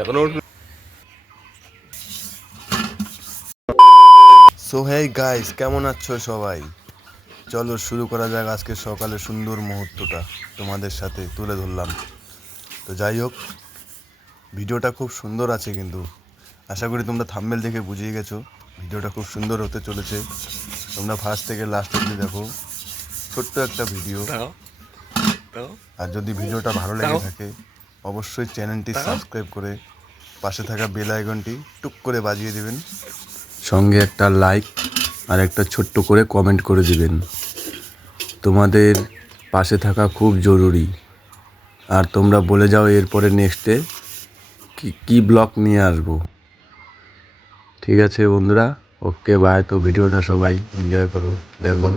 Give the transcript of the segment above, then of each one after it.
এখনো so hey guys, কেমন আছো সবাই? চলো শুরু করা যাক আজকে সকালে সুন্দর মুহূর্তটা তোমাদের সাথে তুলে ধরলাম। তো যাই হোক, ভিডিওটা খুব সুন্দর আছে, কিন্তু আশা করি তোমরা থাম্বনেল দেখে বুঝিয়ে গেছো ভিডিওটা খুব সুন্দর হতে চলেছে। তোমরা ফার্স্ট থেকে লাস্ট অবধি দেখো, ছোট্ট একটা ভিডিও। তাও তাও আর যদি ভিডিওটা ভালো লেগে তাও থাকে অবশ্যই চ্যানেলটি তাও সাবস্ক্রাইব করে পাশে থাকা বেল আইকনটি টুক করে বাজিয়ে দেবেন, সঙ্গে একটা লাইক আর একটা ছোট্ট করে কমেন্ট করে দিবেন। তোমাদের পাশে থাকা খুব জরুরি। আর তোমরা বলে যাও এরপরে নেক্সটে কী ব্লগ নিয়ে আসবো। ঠিক আছে বন্ধুরা, ওকে বাই। তো ভিডিওটা সবাই এনজয় করো, দেখো।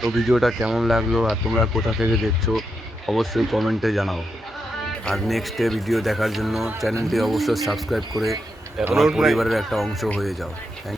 তো ভিডিওটা কেমন লাগলো আর তোমরা কোথা থেকে দেখছো অবশ্যই কমেন্টে জানাও। আর নেক্সটে ভিডিও দেখার জন্য চ্যানেলটি অবশ্যই সাবস্ক্রাইব করে এখনো আমার নাই। পরিবারের একটা অংশ হয়ে যাও। থ্যাংক